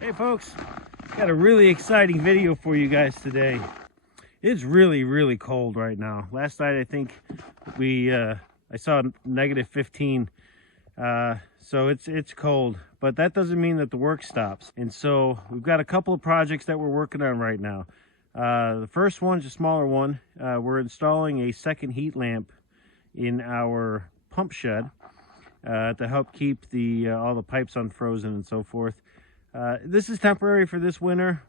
Hey folks, got a really exciting video for you guys today. It's really cold right now. Last night I think I saw negative 15, so it's cold, but that doesn't mean that the work stops. And so we've got a couple of projects that we're working on right now. The first one's a smaller one. We're installing a second heat lamp in our pump shed to help keep all the pipes unfrozen and so forth. This is temporary for this winter.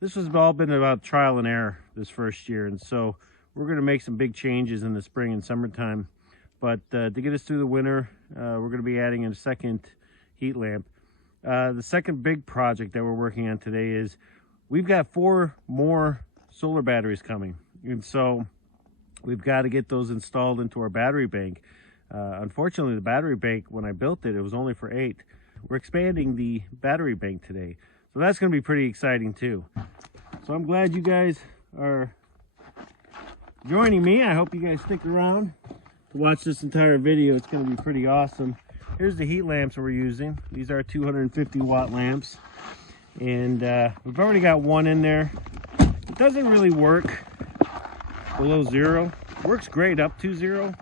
This has all been about trial and error this first year, and so we're gonna make some big changes in the spring and summertime. But to get us through the winter, we're gonna be adding a second heat lamp. The second big project that we're working on today is we've got 4 more solar batteries coming, and so we've got to get those installed into our battery bank. Unfortunately, the battery bank, when I built it, it was only for 8. We're expanding the battery bank today, so that's going to be pretty exciting too. So I'm glad you guys are joining me. I hope you guys stick around to watch this entire video. It's going to be pretty awesome. Here's the heat lamps we're using. These are 250 watt lamps, and we've already got one in there. It doesn't really work below 0. Works great up to 0,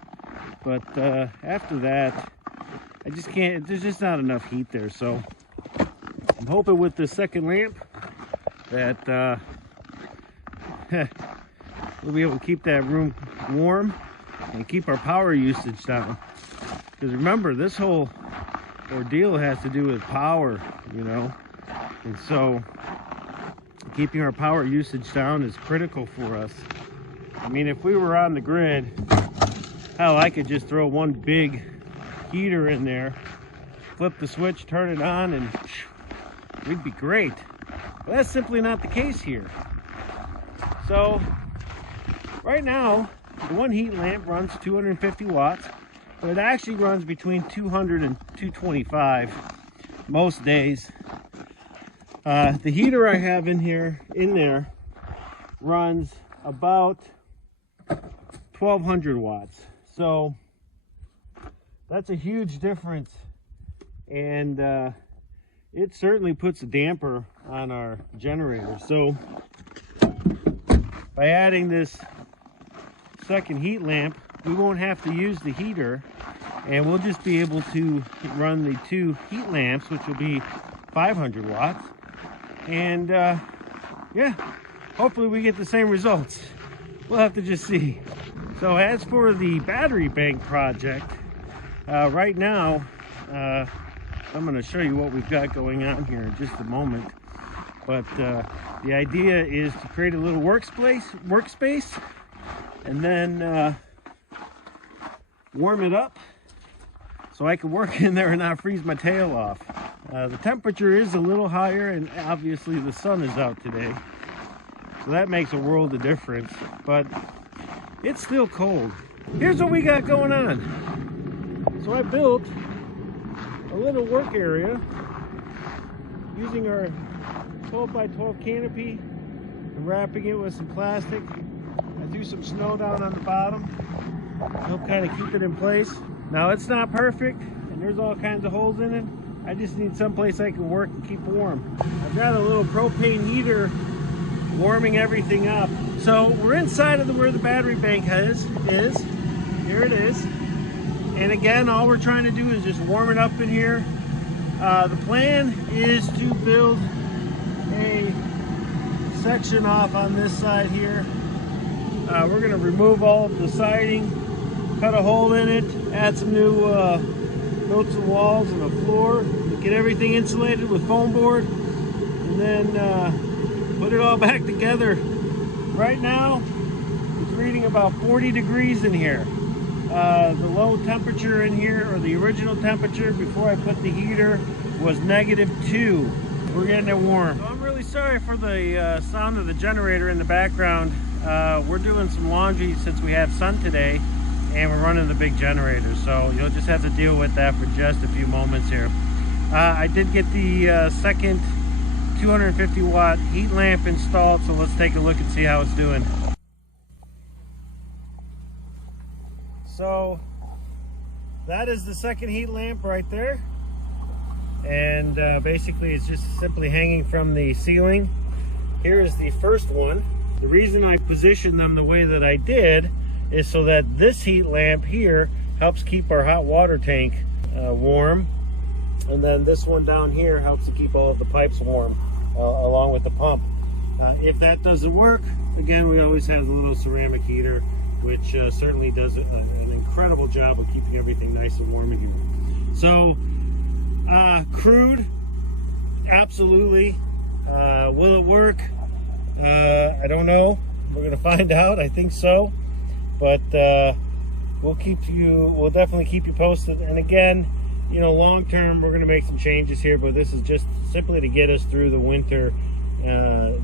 but after that I just can't. There's just not enough heat there. So I'm hoping with the second lamp that we'll be able to keep that room warm and keep our power usage down, because remember, this whole ordeal has to do with power, you know, and so keeping our power usage down is critical for us. I mean, if we were on the grid, hell, I could just throw one big heater in there, flip the switch, turn it on, and we'd be great. But that's simply not the case here. So right now, the one heat lamp runs 250 watts, but it actually runs between 200 and 225 most days. The heater I have in there runs about 1200 watts. So that's a huge difference, and it certainly puts a damper on our generator. So by adding this second heat lamp, we won't have to use the heater, and we'll just be able to run the 2 heat lamps, which will be 500 watts. And yeah, hopefully we get the same results. We'll have to just see. So as for the battery bank project, right now, I'm going to show you what we've got going on here in just a moment. But the idea is to create a little workspace, and then warm it up so I can work in there and not freeze my tail off. The temperature is a little higher, and obviously the sun is out today, so that makes a world of difference, but it's still cold. Here's what we got going on. So I built a little work area using our 12 by 12 canopy and wrapping it with some plastic. I threw some snow down on the bottom to help kind of keep it in place. Now it's not perfect, and there's all kinds of holes in it. I just need someplace I can work and keep warm. I've got a little propane heater warming everything up. So we're inside of where the battery bank is. Here it is. And again, all we're trying to do is just warm it up in here. The plan is to build a section off on this side here. We're going to remove all of the siding, cut a hole in it, add some new build some walls and a floor, get everything insulated with foam board, and then put it all back together. Right now it's reading about 40 degrees in here. The low temperature in here, or the original temperature before I put the heater, was -2. We're getting it warm. So I'm really sorry for the sound of the generator in the background. We're doing some laundry since we have sun today, and we're running the big generator, so you'll just have to deal with that for just a few moments here. I did get the second 250 watt heat lamp installed, so let's take a look and see how it's doing. So that is the second heat lamp right there. and basically it's just simply hanging from the ceiling. Here is the first one. The reason I positioned them the way that I did is so that this heat lamp here helps keep our hot water tank warm, and then this one down here helps to keep all of the pipes warm along with the pump. If that doesn't work, again, we always have the little ceramic heater, which certainly does an incredible job of keeping everything nice and warm in here. So crude, absolutely. Will it work? I don't know. We're gonna find out. I think so, but we'll definitely keep you posted. And again, you know, long term, we're gonna make some changes here, but this is just simply to get us through the winter,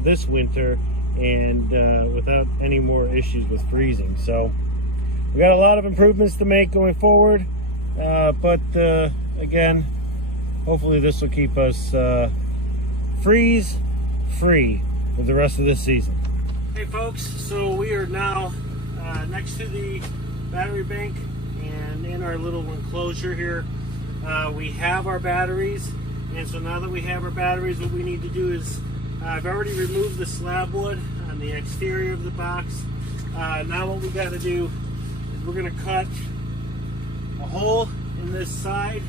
this winter, and without any more issues with freezing. So we got a lot of improvements to make going forward, but again, hopefully this will keep us freeze free for the rest of this season. Hey folks, so we are now next to the battery bank, and in our little enclosure here we have our batteries. And so now that we have our batteries, what we need to do is I've already removed the slab wood on the exterior of the box. Now what we got to do is we're going to cut a hole in this side.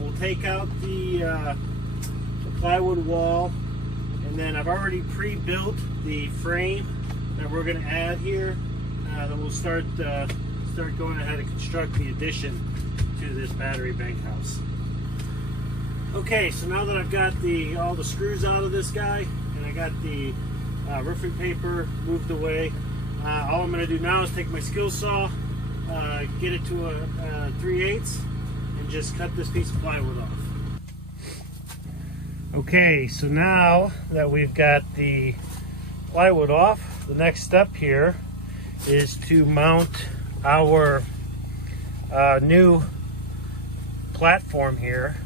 We'll take out the plywood wall, and then I've already pre-built the frame that we're going to add here. Then we'll start going ahead and construct the addition to this battery bank house. Okay, so now that I've got all the screws out of this guy, and I got the roofing paper moved away, all I'm going to do now is take my skill saw, get it to a 3/8, and just cut this piece of plywood off. Okay, so now that we've got the plywood off, the next step here is to mount our new platform here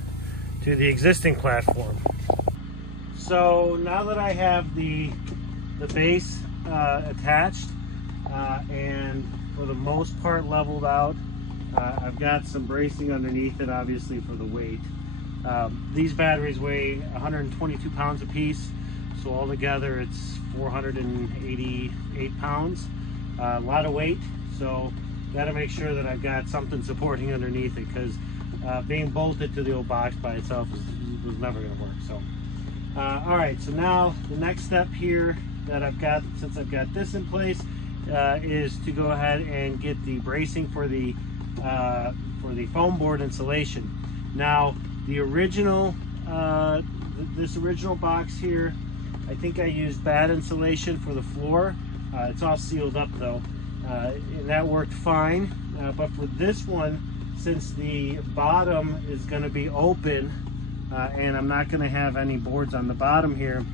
to the existing platform. So now that I have the base attached and for the most part leveled out, I've got some bracing underneath it, obviously, for the weight. These batteries weigh 122 pounds a piece, so altogether it's 488 pounds. A lot of weight, so got to make sure that I've got something supporting underneath it, because being bolted to the old box by itself was never going to work. So all right, so now the next step here that I've got, since I've got this in place, is to go ahead and get the bracing for the foam board insulation. Now the original this original box here, I think I used bad insulation for the floor. It's all sealed up though, and that worked fine. But for this one, since the bottom is going to be open and I'm not going to have any boards on the bottom here,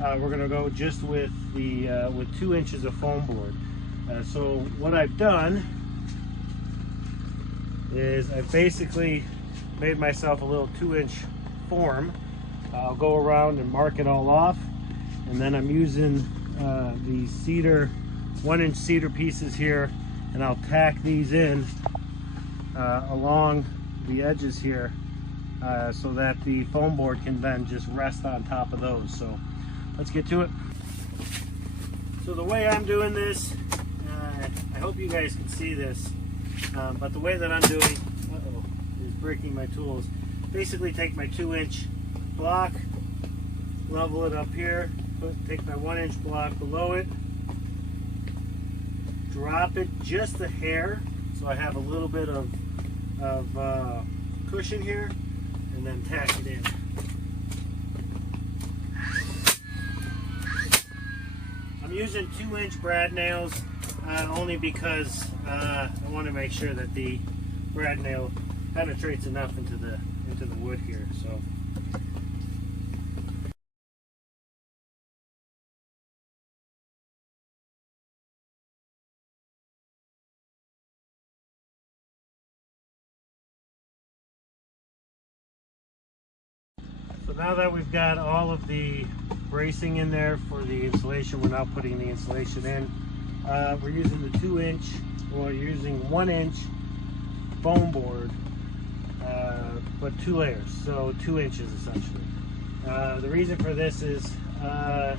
we're going to go just with the with 2 inches of foam board. So what I've done is I've basically made myself a little 2-inch form. I'll go around and mark it all off, and then I'm using the cedar 1-inch cedar pieces here, and I'll tack these in along the edges here so that the foam board can then just rest on top of those. So let's get to it. So the way I'm doing this, I hope you guys can see this, but the way that I'm doing is breaking my tools. Basically take my 2-inch block, level it up here, take my 1-inch block below it, drop it just a hair so I have a little bit of cushion here, and then tack it in. I'm using 2-inch brad nails only because I want to make sure that the brad nail penetrates enough into the wood here. So now that we've got all of the bracing in there for the insulation, we're now putting the insulation in. We're using the 2-inch, or using 1-inch foam board but 2 layers, so 2 inches essentially. The reason for this is, at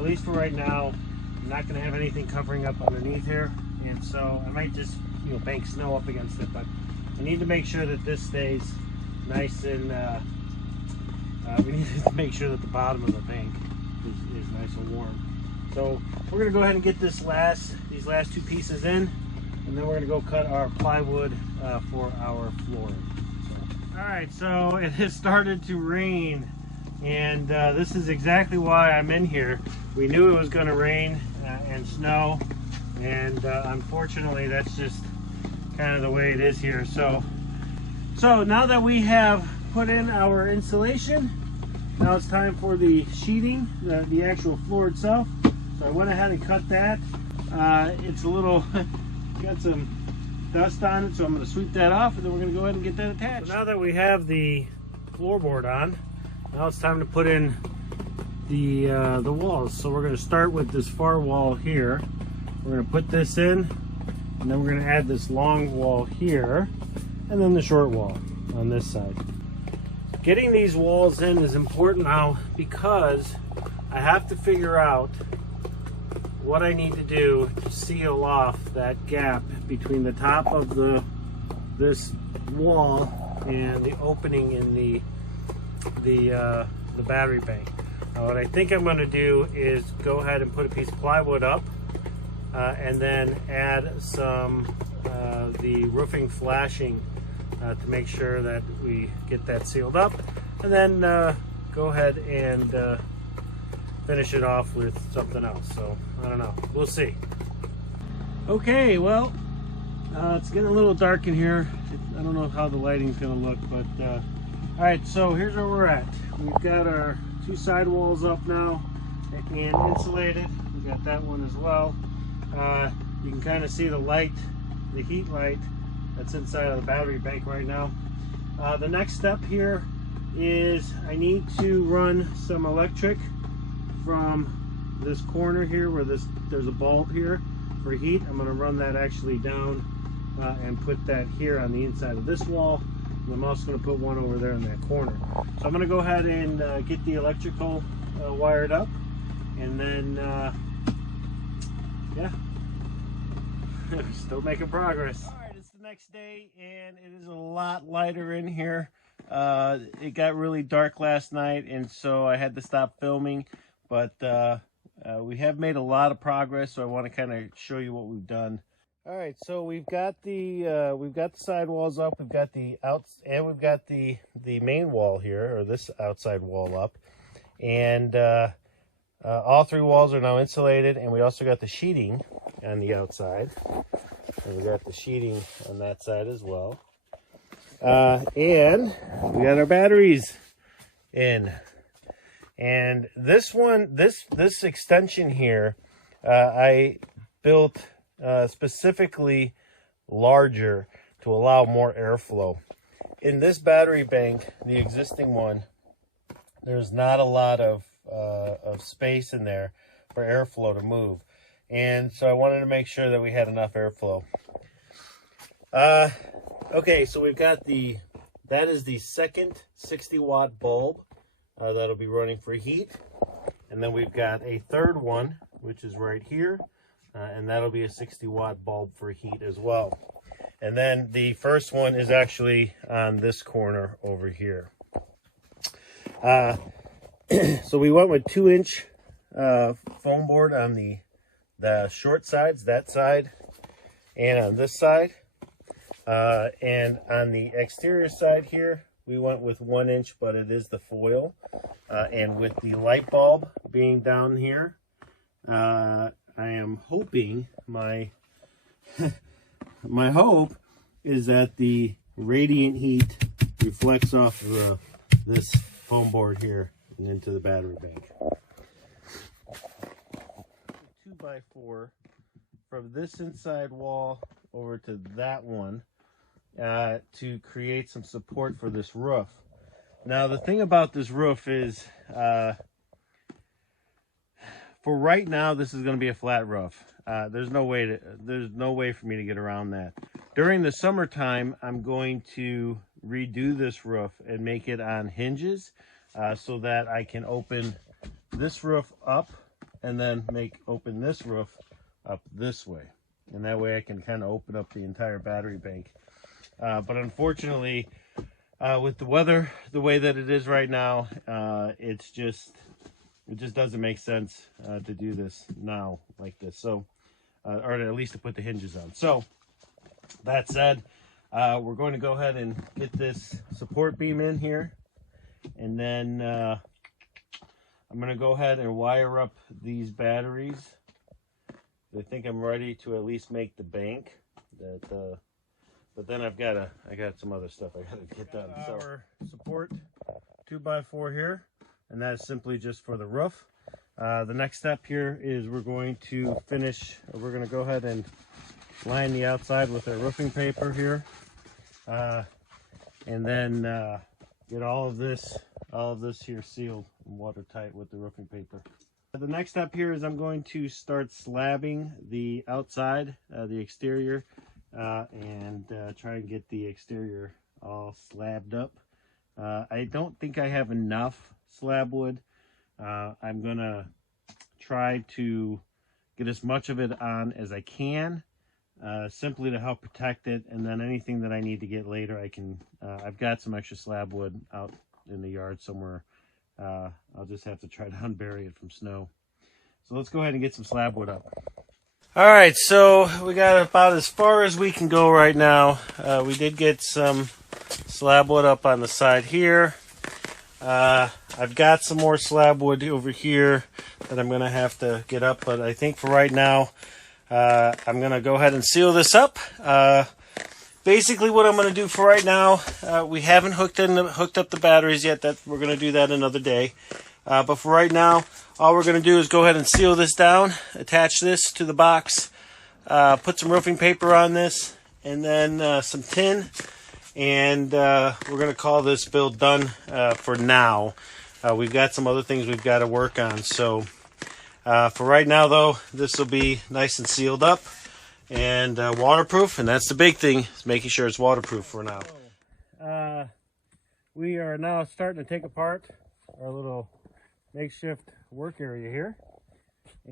least for right now, I'm not going to have anything covering up underneath here, and so I might just, bank snow up against it, but I need to make sure that this stays nice and we need to make sure that the bottom of the bank is nice and warm. So we're going to go ahead and get these last 2 pieces in, and then we're going to go cut our plywood for our flooring. So, all right, so it has started to rain, and this is exactly why I'm in here. We knew it was going to rain and snow, and unfortunately that's just kind of the way it is here. So now that we have put in our insulation, now it's time for the sheeting, the actual floor itself. So I went ahead and cut that. It's a little got some dust on it, so I'm going to sweep that off, and then we're going to go ahead and get that attached. So now that we have the floorboard on, now it's time to put in the walls. So we're going to start with this far wall here. We're going to put this in, and then we're going to add this long wall here, and then the short wall on this side. Getting these walls in is important now because I have to figure out what I need to do to seal off that gap between the top of this wall and the opening in the battery bank. Now what I think I'm going to do is go ahead and put a piece of plywood up and then add some the roofing flashing to make sure that we get that sealed up, and then go ahead and finish it off with something else. So I don't know, we'll see. Okay, well, it's getting a little dark in here. I don't know how the lighting's gonna look, but all right, so here's where we're at. We've got our 2 side walls up now and insulated. We got that one as well. You can kind of see the light, the heat light that's inside of the battery bank right now. The next step here is I need to run some electric from this corner here where there's a bulb here for heat. I'm going to run that actually down and put that here on the inside of this wall. And I'm also going to put one over there in that corner. So I'm going to go ahead and get the electrical wired up, and then yeah, still making progress. All right, it's the next day and it is a lot lighter in here. It got really dark last night, and so I had to stop filming. But we have made a lot of progress, so I want to kind of show you what we've done. All right, so we've got the sidewalls up, we've got the outs, and we've got the main wall here, or this outside wall up, and all 3 walls are now insulated, and we also got the sheeting on the outside, and we got the sheeting on that side as well, and we got our batteries in. And this one, this extension here, I built specifically larger to allow more airflow. In this battery bank, the existing one, there's not a lot of space in there for airflow to move, and so I wanted to make sure that we had enough airflow. Okay, so we've got that is the second 60-watt bulb. That'll be running for heat, and then we've got a third one, which is right here, and that'll be a 60-watt bulb for heat as well. And then the first one is actually on this corner over here. So we went with 2-inch foam board on the short sides, that side, and on this side, and on the exterior side here, we went with 1-inch, but it is the foil. And with the light bulb being down here, I am hoping, my hope is that the radiant heat reflects off of this foam board here and into the battery bank. 2x4 from this inside wall over to that one, to create some support for this roof. Now the thing about this roof is, for right now, this is going to be a flat roof. There's no way for me to get around that. During the summertime, I'm going to redo this roof and make it on hinges so that I can open this roof up and then open this roof up this way. And that way I can kind of open up the entire battery bank. But unfortunately, with the weather the way that it is right now, it just doesn't make sense to do this now like this. So, or at least to put the hinges on. So, that said, we're going to go ahead and get this support beam in here, and then I'm going to go ahead and wire up these batteries. I think I'm ready to at least make the bank. But then I got some other stuff I got to get done. So our support 2x4 here, and that is simply just for the roof. The next step here is we're going to go ahead and line the outside with our roofing paper here, and then get all of this here sealed and watertight with the roofing paper. The next step here is I'm going to start slabbing the outside, the exterior, and try and get the exterior all slabbed up. I don't think I have enough slab wood. I'm gonna try to get as much of it on as I can, simply to help protect it, and then anything that I need to get later, I can. I've got some extra slab wood out in the yard somewhere. I'll just have to try to unbury it from snow. So let's go ahead and get some slab wood up. All right, so we got about as far as we can go right now. We did get some slab wood up on the side here. I've got some more slab wood over here that I'm going to have to get up, but I think for right now, I'm going to go ahead and seal this up. Basically, what I'm going to do for right now, we haven't hooked up the batteries yet. We're going to do that another day. But for right now, all we're going to do is go ahead and seal this down, attach this to the box, put some roofing paper on this, and then some tin. And we're going to call this build done for now. We've got some other things we've got to work on. So for right now, though, this will be nice and sealed up and waterproof. And that's the big thing, is making sure it's waterproof for now. We are now starting to take apart our little makeshift work area here.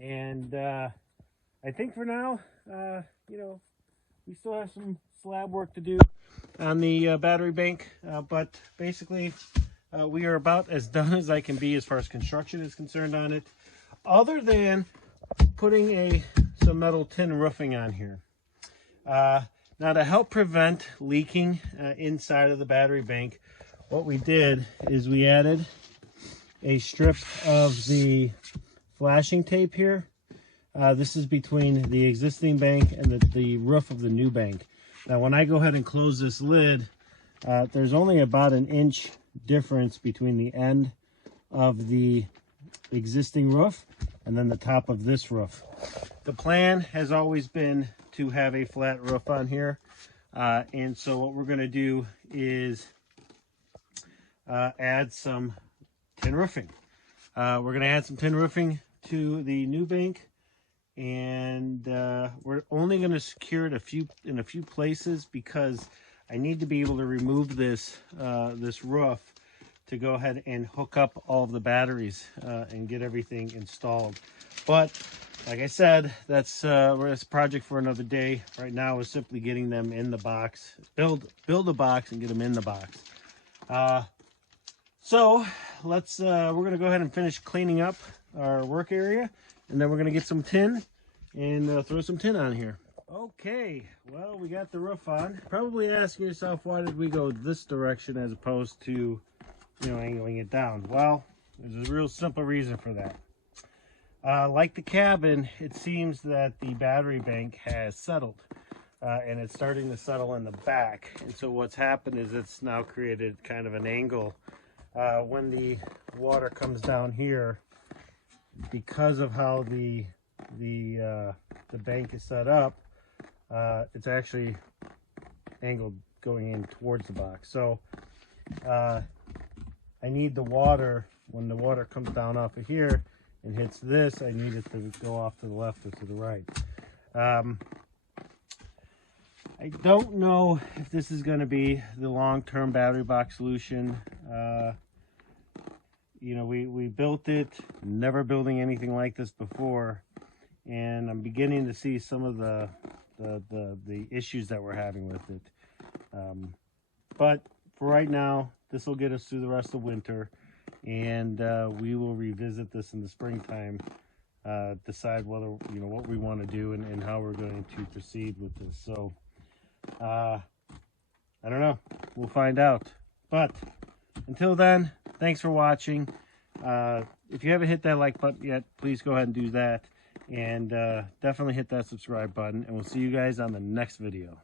And I think for now, we still have some slab work to do on the battery bank, but basically we are about as done as I can be as far as construction is concerned on it, other than putting some metal tin roofing on here. Now, to help prevent leaking inside of the battery bank, what we did is we added a strip of the flashing tape here. This is between the existing bank and the roof of the new bank. Now, when I go ahead and close this lid, there's only about an inch difference between the end of the existing roof and then the top of this roof. The plan has always been to have a flat roof on here. And so what we're going to do is add some tin roofing. We're going to add some tin roofing to the new bank. And we're only going to secure it in a few places because I need to be able to remove this roof to go ahead and hook up all of the batteries and get everything installed. But like I said, that's a project for another day. Right now is simply getting them in the box, build a box and get them in the box. So we're going to go ahead and finish cleaning up our work area. And then we're going to get some tin and throw some tin on here. Okay, well, we got the roof on. Probably asking yourself, why did we go this direction as opposed to, angling it down? Well, there's a real simple reason for that. Like the cabin, it seems that the battery bank has settled. And it's starting to settle in the back. And so what's happened is it's now created kind of an angle. When the water comes down here, because of how the bank is set up, it's actually angled going in towards the box. So I need the water, when the water comes down off of here and hits this, I need it to go off to the left or to the right. I don't know if this is going to be the long-term battery box solution. You know, we built it, never building anything like this before, and I'm beginning to see some of the issues that we're having with it. But for right now, this will get us through the rest of winter, and we will revisit this in the springtime, decide whether, you know, what we want to do and how we're going to proceed with this. So I don't know, we'll find out. But until then, thanks for watching. If you haven't hit that like button yet, please go ahead and do that, and definitely hit that subscribe button, and we'll see you guys on the next video.